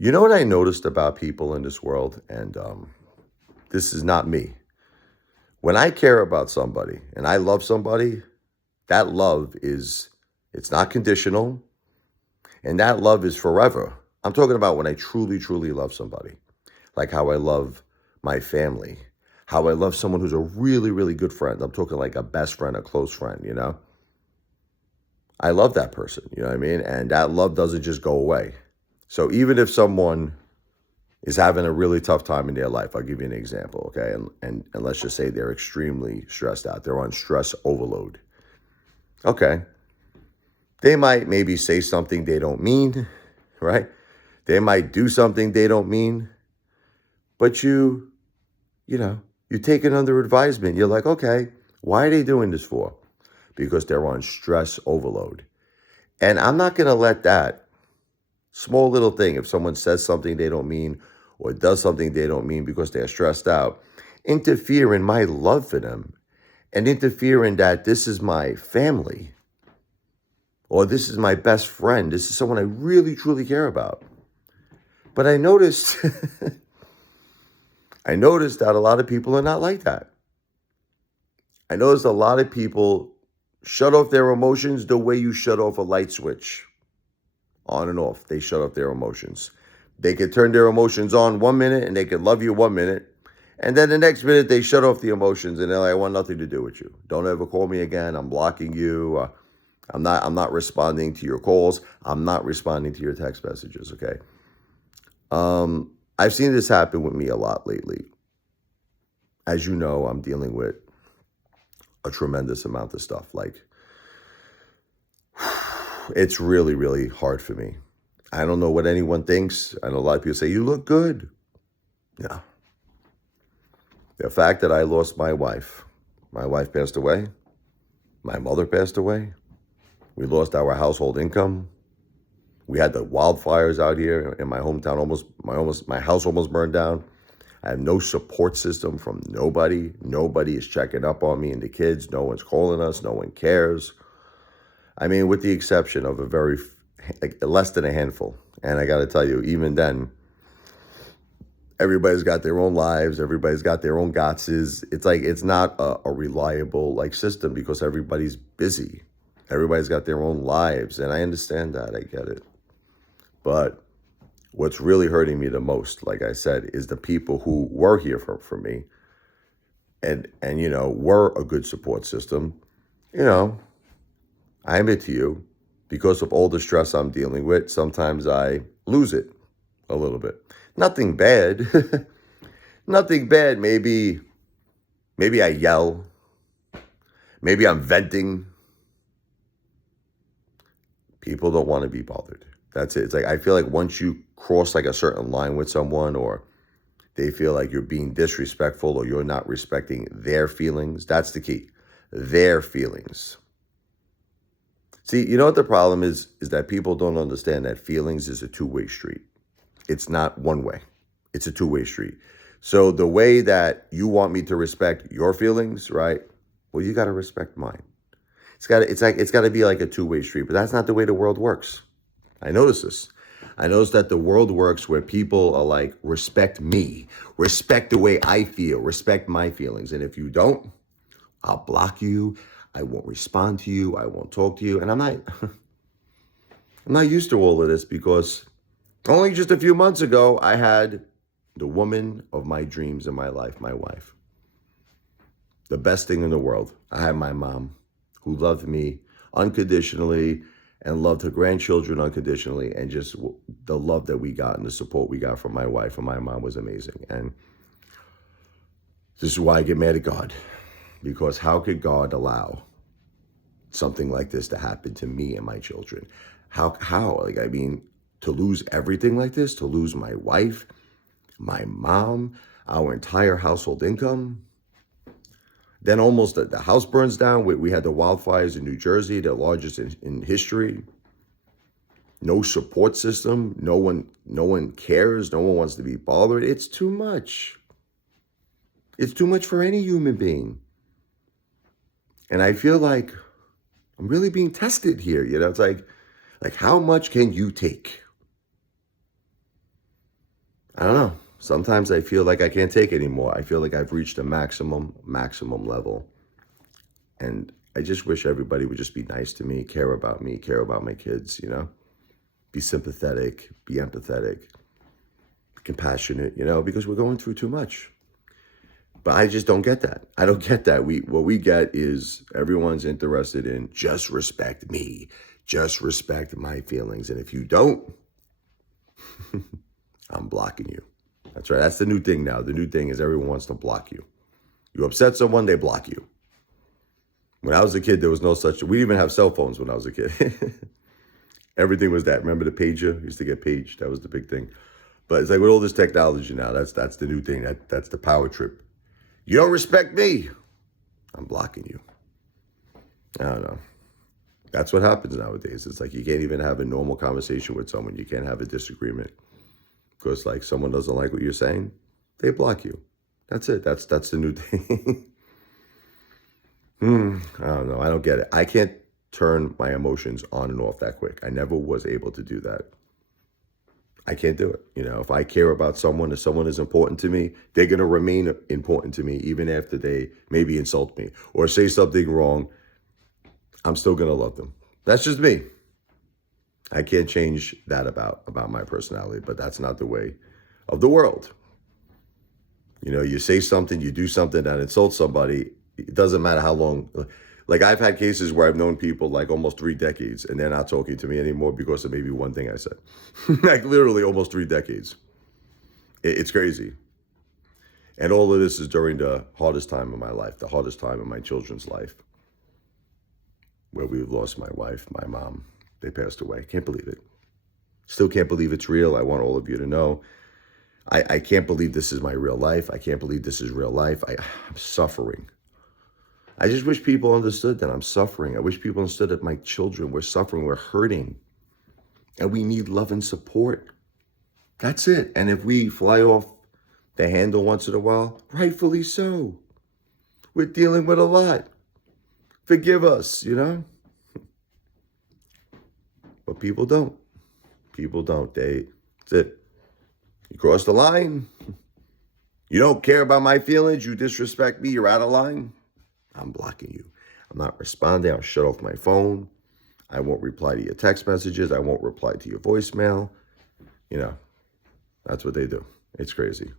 You know what I noticed about people in this world? And this is not me. When I care about somebody and I love somebody, that love is, it's not conditional. And that love is forever. I'm talking about when I truly, truly love somebody, like how I love my family, how I love someone who's a really, really good friend. I'm talking like a best friend, a close friend, you know? I love that person, you know what I mean? And that love doesn't just go away. So even if someone is having a really tough time in their life, I'll give you an example, okay? And let's just say they're extremely stressed out. They're on stress overload. Okay. They might maybe say something they don't mean, right? They might do something they don't mean, but you take it under advisement. You're like, okay, why are they doing this for? Because they're on stress overload. And I'm not going to let that small little thing, if someone says something they don't mean or does something they don't mean because they're stressed out, interfere in my love for them and interfere in that this is my family or this is my best friend. This is someone I really, truly care about. But I noticed, I noticed that a lot of people are not like that. I noticed a lot of people shut off their emotions the way you shut off a light switch. On and off. They shut off their emotions. They could turn their emotions on 1 minute and they could love you 1 minute. And then the next minute they shut off the emotions and they're like, I want nothing to do with you. Don't ever call me again. I'm blocking you. I'm not responding to your calls. I'm not responding to your text messages. Okay. I've seen this happen with me a lot lately. As you know, I'm dealing with a tremendous amount of stuff. Like, it's really, really hard for me. I don't know what anyone thinks. I know a lot of people say, you look good. Yeah. The fact that I lost my wife passed away. My mother passed away. We lost our household income. We had the wildfires out here in my hometown. My house almost burned down. I have no support system from nobody. Nobody is checking up on me and the kids. No one's calling us. No one cares. I mean, with the exception of less than a handful. And I got to tell you, even then, everybody's got their own lives. Everybody's got their own gotses. It's like, it's not a reliable system because everybody's busy. Everybody's got their own lives. And I understand that. I get it. But what's really hurting me the most, like I said, is the people who were here for me and were a good support system. I admit to you, because of all the stress I'm dealing with, sometimes I lose it a little bit. Nothing bad. Nothing bad. Maybe I yell. Maybe I'm venting. People don't want to be bothered. That's it. It's like, I feel like once you cross a certain line with someone, or they feel like you're being disrespectful or you're not respecting their feelings, that's the key. Their feelings. See, you know what the problem is that people don't understand that feelings is a two-way street. It's not one way. It's a two-way street. So the way that you want me to respect your feelings, right? Well, you got to respect mine. It's got to be like a two-way street, but that's not the way the world works. I notice this. I notice that the world works where people are like, respect me, respect the way I feel, respect my feelings. And if you don't, I'll block you. I won't respond to you. I won't talk to you. And I'm not used to all of this because only just a few months ago, I had the woman of my dreams in my life, my wife. The best thing in the world. I had my mom who loved me unconditionally and loved her grandchildren unconditionally. And just the love that we got and the support we got from my wife and my mom was amazing. And this is why I get mad at God. Because how could God allow something like this to happen to me and my children? How? To lose everything like this, to lose my wife, my mom, our entire household income. Then almost the house burns down. We had the wildfires in New Jersey, the largest in history. No support system. No one cares. No one wants to be bothered. It's too much. It's too much for any human being. And I feel like I'm really being tested here. It's like how much can you take? I don't know. Sometimes I feel like I can't take anymore. I feel like I've reached a maximum level. And I just wish everybody would just be nice to me, care about my kids, you know? Be sympathetic, be empathetic, be compassionate, you know, because we're going through too much. But I just don't get that. I don't get that. What we get is everyone's interested in just respect me, just respect my feelings. And if you don't, I'm blocking you. That's right. That's the new thing now. The new thing is everyone wants to block you. You upset someone, they block you. When I was a kid, there was no such. We didn't even have cell phones when I was a kid. Everything was that. Remember the pager? Used to get paged. That was the big thing. But it's like with all this technology now, that's the new thing. That's the power trip. You don't respect me, I'm blocking you. I don't know. That's what happens nowadays. It's like you can't even have a normal conversation with someone. You can't have a disagreement because like someone doesn't like what you're saying, they block you. That's it. That's the new thing. I don't know. I don't get it. I can't turn my emotions on and off that quick. I never was able to do that. I can't do it. You know, if I care about someone, if someone is important to me, they're going to remain important to me even after they maybe insult me or say something wrong. I'm still going to love them. That's just me. I can't change that about my personality, but that's not the way of the world. You know, you say something, you do something that insults somebody. It doesn't matter how long. Like I've had cases where I've known people like almost 3 decades and they're not talking to me anymore because of maybe one thing I said. Like literally almost 3 decades. It's crazy. And all of this is during the hardest time of my life, the hardest time of my children's life, where we've lost my wife, my mom. They passed away. Can't believe it. Still can't believe it's real. I want all of you to know. I can't believe this is my real life. I can't believe this is real life. I'm suffering. I just wish people understood that I'm suffering. I wish people understood that my children, we're suffering, we're hurting, and we need love and support. That's it. And if we fly off the handle once in a while, rightfully so. We're dealing with a lot. Forgive us, you know? But people don't. People don't. That's it. You cross the line. You don't care about my feelings. You disrespect me. You're out of line. I'm blocking you. I'm not responding. I'll shut off my phone. I won't reply to your text messages. I won't reply to your voicemail. You know, that's what they do. It's crazy.